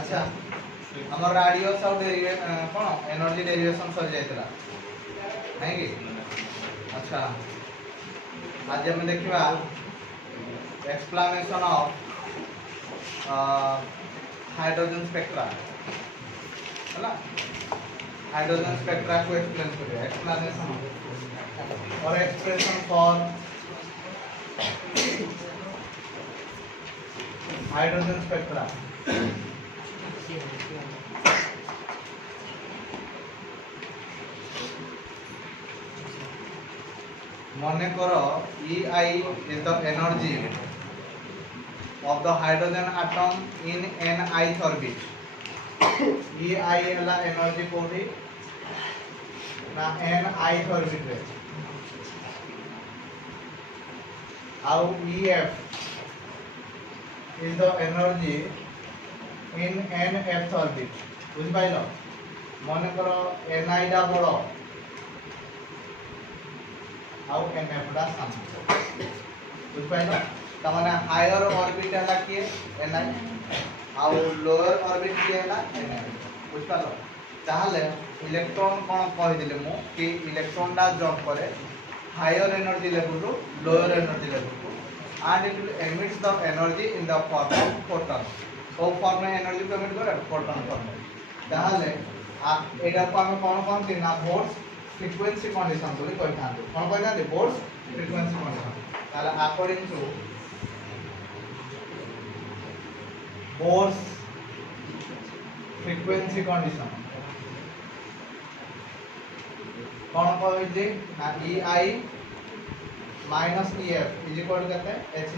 अच्छा हमर रेडियस और कौन एनर्जी डेरिवेशन सर जाइतला नहीं कि अच्छा आज हम देखिबा एक्सप्लेनेशन ऑफ हाइड्रोजन स्पेक्ट्रा है हाइड्रोजन स्पेक्ट्रा को एक्सप्लेन करिए एक्सप्लेनेशन और एक्सप्रेशन फॉर हाइड्रोजन स्पेक्ट्रा मने करो EI is the energy of the hydrogen atom in an ith orbit. EI है एनर्जी कोठी ना n ith orbit रे आउ EF is the energy in n fth orbit. बुझ पाइलो मने करो ni डा बड़ो आउ nf डा सामने बुझ पाइलो त माने हायर ऑर्बिट हला के ni आउ लोअर ऑर्बिट के हला ni बुझ पालो ताहले इलेक्ट्रॉन कोन कहि दिले मु कि इलेक्ट्रॉन डा जंप करे higher energy level to lower energy level to and it will emit the energy in the form of photon so form में एनर्जी को emit करे photon form ताहले एटा को हम कोन कि ना बोर्स फ्रीक्वेंसी कंडीशन बोली कहि थांते कोन कहि थांते बोर्स फ्रीक्वेंसी कंडीशन ताहले according to Bohr's frequency condition कोन कहि जे ना EI minus EF is equal to कहते हैं H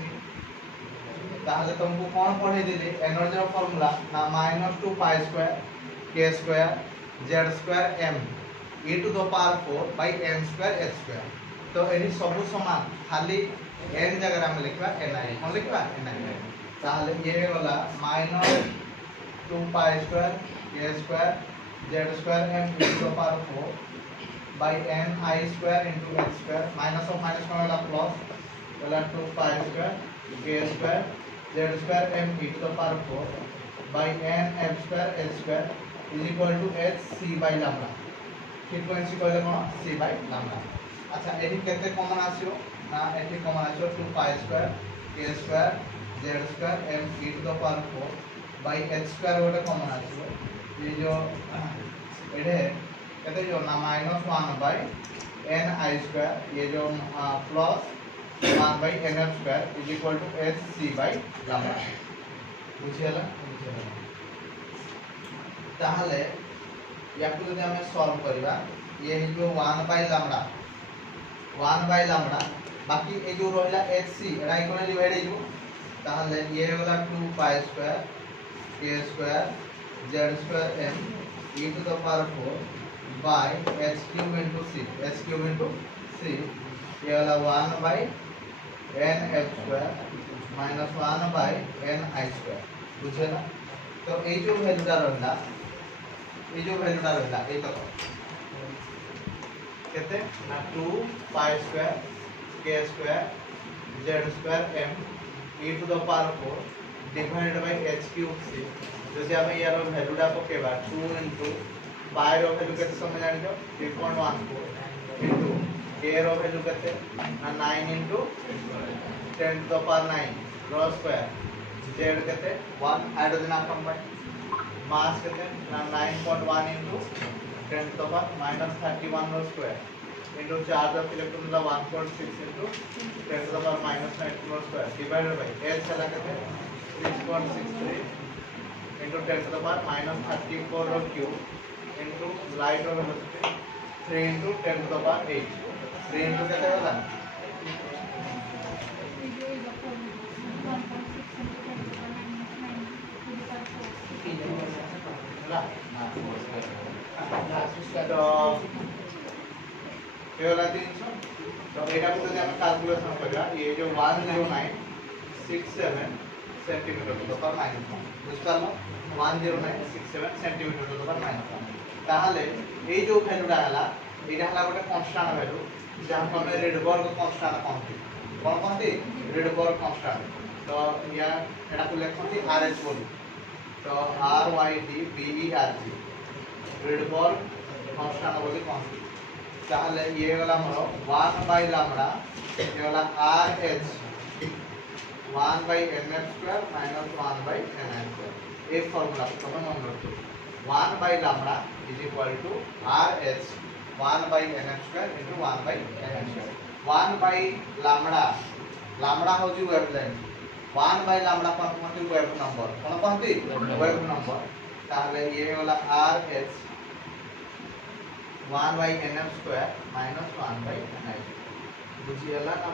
ताहले तुमको कौन पढ़े दिले एनर्जी ऑफ फार्मूला ना -2 pi square k square z square m e to the power 4 by m square h square तो एनी सब समान खाली n जगह हम लिखबा ni कोन लिखबा ni ताहले ये वाला -2 pi square k square z square m e to the power 4 by n I square into h square minus of minus का वाला plus वाला 2 pi square k square z square m e to the power 4 by n f square h square is equal to h c by lambda frequency कहले कोन c by lambda अच्छा एठी केते common आसियो ना एठी common आसियो 2 pi square k square z square m e to the power 4 by h square वाला common आसियो ये जो एडे कहते जो ना -1 बाय n I स्क्वायर ये जो plus 1 by n f square is equal to h c by lambda बुझियला ताहले याकु जदि हमें सॉल्व करबा ये जो 1 बाय लैम्डा बाकी ए जो रहला h c एडा इक्वल डिवाइड हेजो ताहले ये वाला 2 pi square k square z square m e to the power 4 by h cube into c ये वाला 1 by n f square minus 1 by n I square बुझे ना तो ए जो वैल्यूटा रहला ए तो कहते ना 2 pi square k square z square m e to the power 4 divided by h cube c जैसे हमें यार वैल्यूटा पकेबा 2 into पाई रो वैल्यू केते समय जानि जो 3.14 इनटू k रो वैल्यू केते 9 इनटू 10 टू द पावर 9 रो स्क्वायर z केते 1 हाइड्रोजन एटम बाय मास केते 9.1 इनटू 10 टू द पावर -31 रो स्क्वायर इनटू चार्ज ऑफ इलेक्ट्रॉन ला 1.6 इनटू 10 टू द पावर -19 रो स्क्वायर डिवाइडेड बाय h चला केते 6.63 इनटू 10 टू द पावर -34 रो क्यूब into light और velocity 3 into 10 to the power 8 3 into कितना होला तो ये वाला 300 तो एटा को जब हम कैलकुलेशन करेगा ये जो 10967 सेंटीमीटर टू द पावर -1 बुझता लो 10967 सेंटीमीटर टू द पावर -1 ताहले ए जो वैल्यूटा हला एटा हला गोटे कांस्टेंट वैल्यू जहां को हमें रेडबर्ग कांस्टेंट कहते कोन कहते रेडबर्ग कांस्टेंट तो या एटा को लेखती आरएच बोली तो R Y D B E R G Rydberg constant बोली कहती ताहले ये गला हमरो 1 बाय लैम्डा ये गला R H 1 by nf square minus 1 by ni square ये फार्मूला को तुम मन रखो 1 by lambda is equal to R H 1 by nf square into 1 by ni square 1 by lambda lambda हो जी वेवलेंथ 1 बाय लैम्डा कोन कहती वेव नंबर कोन कहती वेव नंबर ताहले ये गला R H 1 by nf square minus 1 by ni बुझियला ना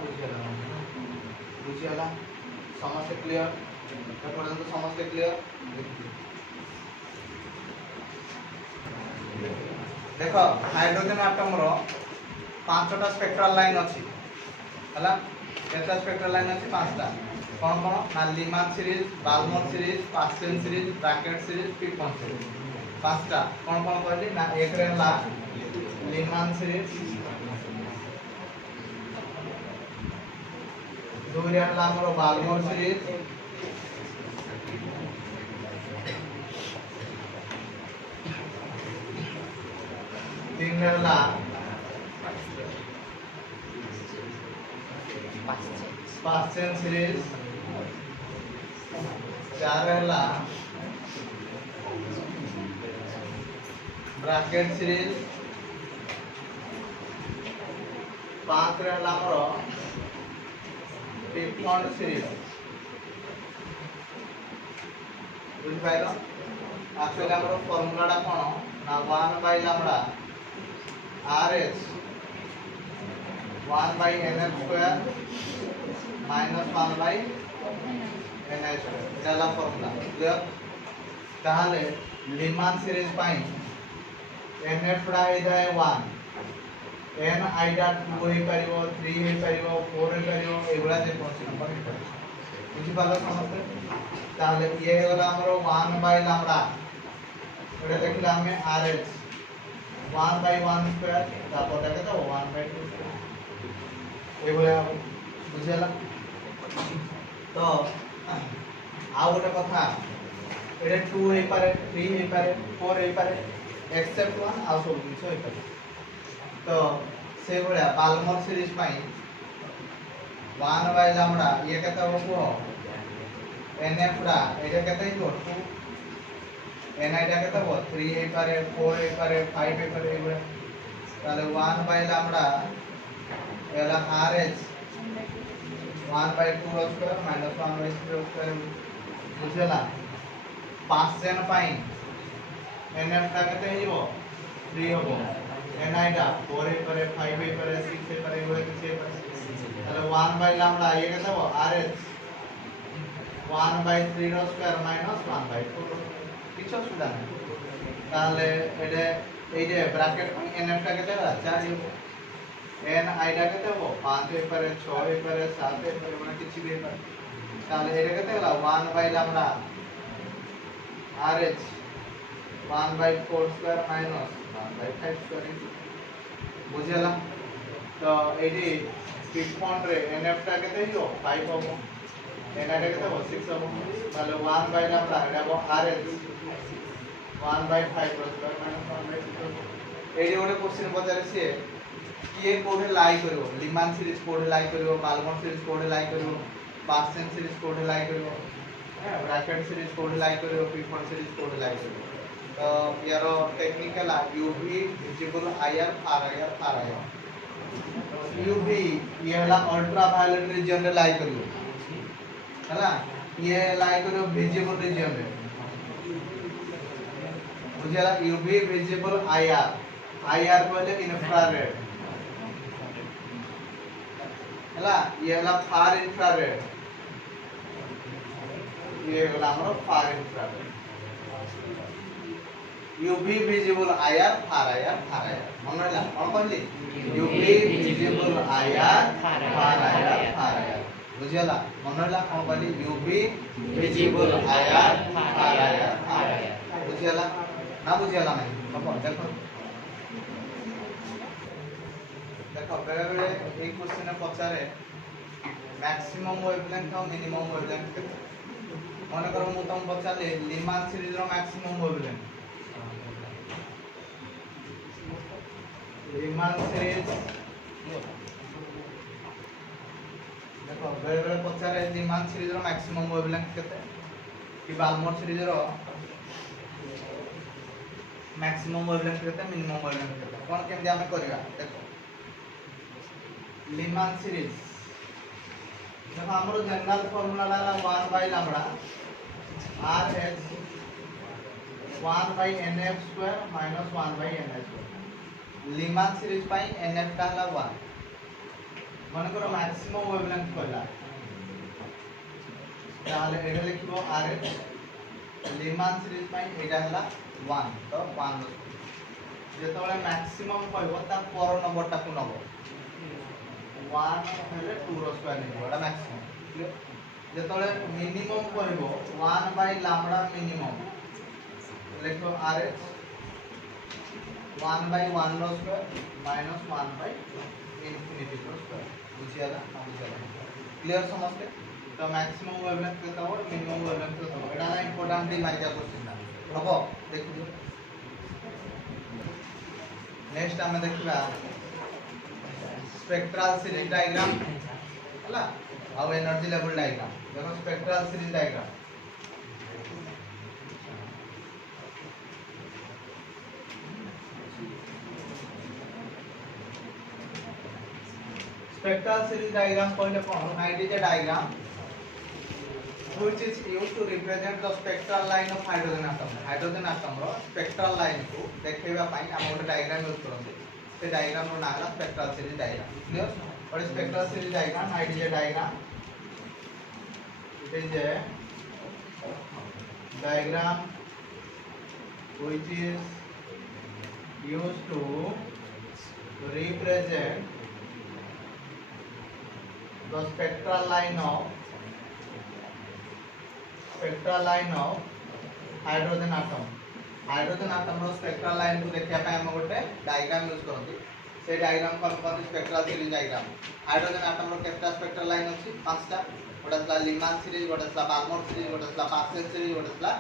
बुझियला समस्या क्लियर पर्यंत समस्या क्लियर देखो हाइड्रोजन एटम रो पांचटा स्पेक्ट्रल लाइन अछि हला केटा स्पेक्ट्रल लाइन अछि पांचटा कोन कोन ना Lyman series Balmer series Paschen series Brackett series Pfund series पांचटा कोन कोन कहली ना एक रे ला लीमान सीरीज दो रे ला हमरो बाल्मर सीरीज तीन रे ला पास्केल सीरीज चार रे ला ब्रैकेट सीरीज पांच रे ला हमरो पिपन सीरीज बुझ पाइलो एक्चुअली हमरो फार्मूलाटा कोन ना 1 by lambda RH 1 by nf square minus 1 by ni square एला फार्मूला क्लियर ताहले लीमान सीरीज पाई nf रा इदा 1 n आइडा 2 हे परिबो 3 हे परिबो 4 हे परिबो एगुला जे कोन नंबर हे परिबो बुझी पालो समझते ताहले ये होला हमरो 1 बाय लैम्डा एटा देखला हमें rh 1 बाय 1 स्क्वायर तापर देखे तो 1 बाय 2 स्क्वायर एगुला बुझियला तो आ गोटे कथा एटा 2 हे पारे 3 हे पारे 4 हे पारे एक्सेप्ट 1 आ सब किछ हे पारे तो से भलिया बाल्मर सीरीज पाई 1 बाय लैम्डा ये केता हो nf रा एटा केता हो 2 ni टा केता हो 3 हे पारे 4 हे पारे 5 हे पारे एगुला ताले 1 बाय लैम्डा एला rh 1 by 2 square minus 1 by 3 square बुझला 5 जन पाई nf टा केते हिजो 3 होबो ni टा 4 हे पारे 5 हे पारे 6 हे पारे एगुला किछ हे पारे ताले 1 बाय लैम्डा ये केते हो rh 1 by 3 square minus 1 by 2 किछ सुविधा नहीं ताले एडे एडे ब्रैकेट पाई nf टा केते 4 हे n i टा केते हो 5 हे पारे 6 हे पारे 7 हे पारे माने किछ भी हे पारे ताले एडे केते होला 1 by lambda rh 1 by 4 square minus 1 by 5 square बुझियला तो एडी पिपन रे nf टा केते हो 5 होबो ni टा केते हो 6 होबो ताले 1 बाय लैम्डा एडा हो rh 1 by 5 square minus 1 by 6 एडी गोटे क्वेश्चन पचारे से किए कोडे लाई करिवो लीमान सीरीज कोडे लाई करिवो बाल्मर सीरीज कोडे लाई करिवो पास्केल सीरीज कोडे लाई करिवो ब्रैकेट सीरीज कोडे लाई करिवो पिपन सीरीज कोडे लाई करिवो तो यारो टेक्निकल यूवी विजिबल आईआर फार आईआर यूवी ये हला अल्ट्रा वायलेट रीजन रे लाई करिवो हला ये लाई करिवो विजिबल रीजन रे बुझियला यूवी विजिबल आईआर आईआर कहले इंफ्रारेड हला ये हला फार इंफ्रारेड ये हला हमरो फार इंफ्रारेड यूवी विजिबल आईआर फार आईआर मन हला कोन कहली यूवी विजिबल आईआर फार आईआर बुझियला मन हला कोन कहली यूवी विजिबल आईआर फार आईआर बुझियला ना बुझियला नहीं अपन देखो देखो बेले एक क्वेश्चन पचारे मैक्सिमम वेवलेंथ और मिनिमम वेवलेंथ মনে করো মু তুমি পচারে লিমান সিরিজ র ম্যাক্সিমাম ওয়েভলেন্থ লিমান সিরিজ দেখো বেলে বেলে পচারে লিমান সিরিজ র ম্যাক্সিমাম ওয়েভলেंथ केते कि बाल्मर सीरीज रो मैक्सिमम वेवलेंथ केते मिनिमम वेवलेंथ केते कोन केमि हमें करबा देखो लीमान सीरीज देखो हमरो जनरल फार्मूला ला 1 by lambda rh 1 by nf square minus 1 by nh square Lyman series by nf का ला 1 मन करो मैक्सिमम वेवलेंथ कहला তাহলে এটা লিখব rh लीमान सीरीज बाय এটা হলা 1 तो 1 যেতବେଳେ ম্যাক্সিমাম কইব তা পর নম্বরটা কো নব 1 হলে 2 র স্কয়ার নিব এটা ম্যাক্সিমাম যেতବେଳେ মিনিমাম কইব 1 বাই ল্যাম্বডা মিনিমাম লেখো rh 1 বাই 1 র স্কয়ার মাইনাস 1 বাই ইনফিনিটি র স্কয়ার বুঝিয়ালা না বুঝিয়ালা क्लियर समझते तो मैक्सिमम वेवलेंथ केता हो मिनिमम वेवलेंथ केता हो एटा ना इंपोर्टेंट दी मारिका क्वेश्चन ना हबो देखु नेक्स्ट हमें देखिबा स्पेक्ट्रल सीरीज डायग्राम हला और एनर्जी लेवल डायग्राम देखो spectral series diagram spectral series diagram कहले कोन it is a diagram which is used to represent the spectral line of hydrogen atom ro spectral line को देखेबा पई हम ओटा डायग्राम यूज करते से डायग्राम रो नाम है स्पेक्ट्रल सीरीज डायग्राम क्लियर और spectral series diagram it is a diagram which is used to represent the spectral line of hydrogen atom रो स्पेक्ट्रल लाइन को देखिया पे हम गोटे डायग्राम यूज करथि से डायग्राम को हम कहते spectral series diagram hydrogen atom रो केटा स्पेक्ट्रल लाइन अछि पांचटा गोटेला लीमान सीरीज गोटेला बाल्मर सीरीज गोटेला पार्शियल सीरीज गोटेला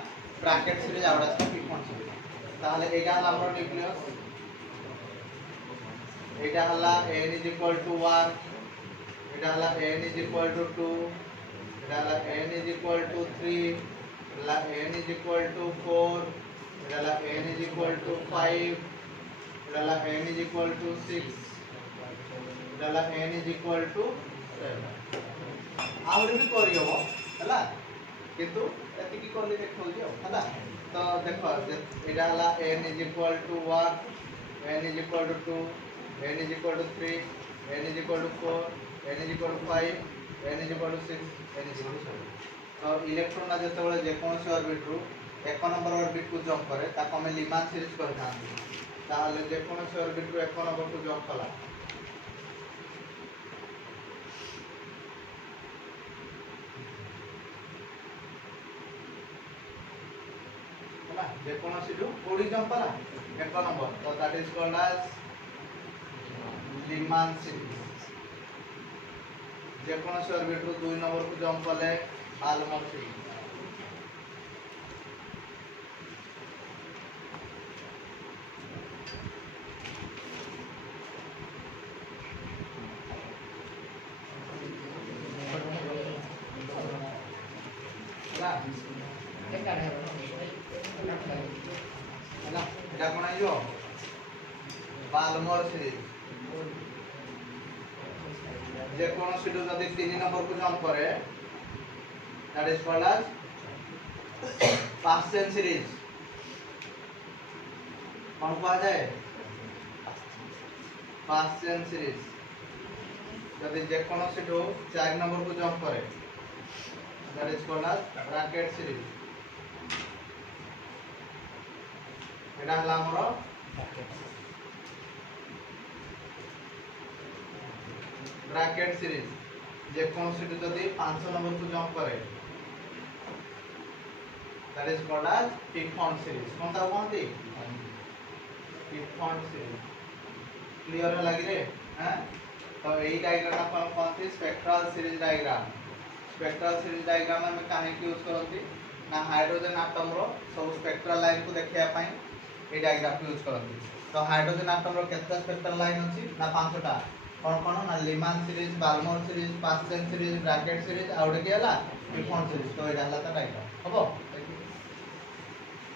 ब्रैकेट सीरीज आ गोटेला पिकॉन सीरीज ताहले एटा हला हमरो न्यूक्लियस एटा हला n = 1 एटा हला n = 2 एटा हला n = 3 एटा n = 4 एटा n = 5 एटा n = 6 एटा n = 7 आउर भी करियो हला किंतु एति की करले देखौ जे हला तो देखो एटा हला n = 1 n = 2 n = 3 n = 4 n = 5 n = 6 n = 7 तो इलेक्ट्रॉन ना जते बेले जे कोन से ऑर्बिट रु एक नंबर ऑर्बिट को जंप करे ताको हम लीमान सीरीज करथा ताले जे कोन से ऑर्बिट रु एक नंबर को जंप कला हला जे कोन से रु कोडी जंप कला एक नंबर तो that is called as Lyman series जे कोन से ऑर्बिट रु 2 नंबर को जंप कले बाल्मर सीरीज এটা কোন আইলো বাল্মর সিরিজ যে কোন সিরিজ যদি 3 নম্বর को जंप करे that is called as partial series कौन कहा जाए पार्शियल सीरीज यदि जे कोन सिडो 4 नंबर को जंप करे that is called as Brackett series एटा हला हमरो ब्रैकेट सीरीज जे कोन सिडो यदि 500 नंबर को जंप करे that is called as पिकॉन सीरीज कौन ता कोनती पिकॉन सीरीज क्लियर है लगी रे हैं तो यही डायग्राम अपन कोनती स्पेक्ट्रल सीरीज डायग्राम में काहे की यूज करती ना हाइड्रोजन आटम रो सब स्पेक्ट्रल लाइन को देखिया पाई ए डायग्राम यूज करते। तो हाइड्रोजन आटम रो केते स्पेक्ट्रल लाइन अछि ना 5टा कौन कौन ना Lyman series, Balmer series, Paschen series, Brackett series आउडे के हला पिफोन सीरीज। तो एटा हला ता डायग्राम हबो।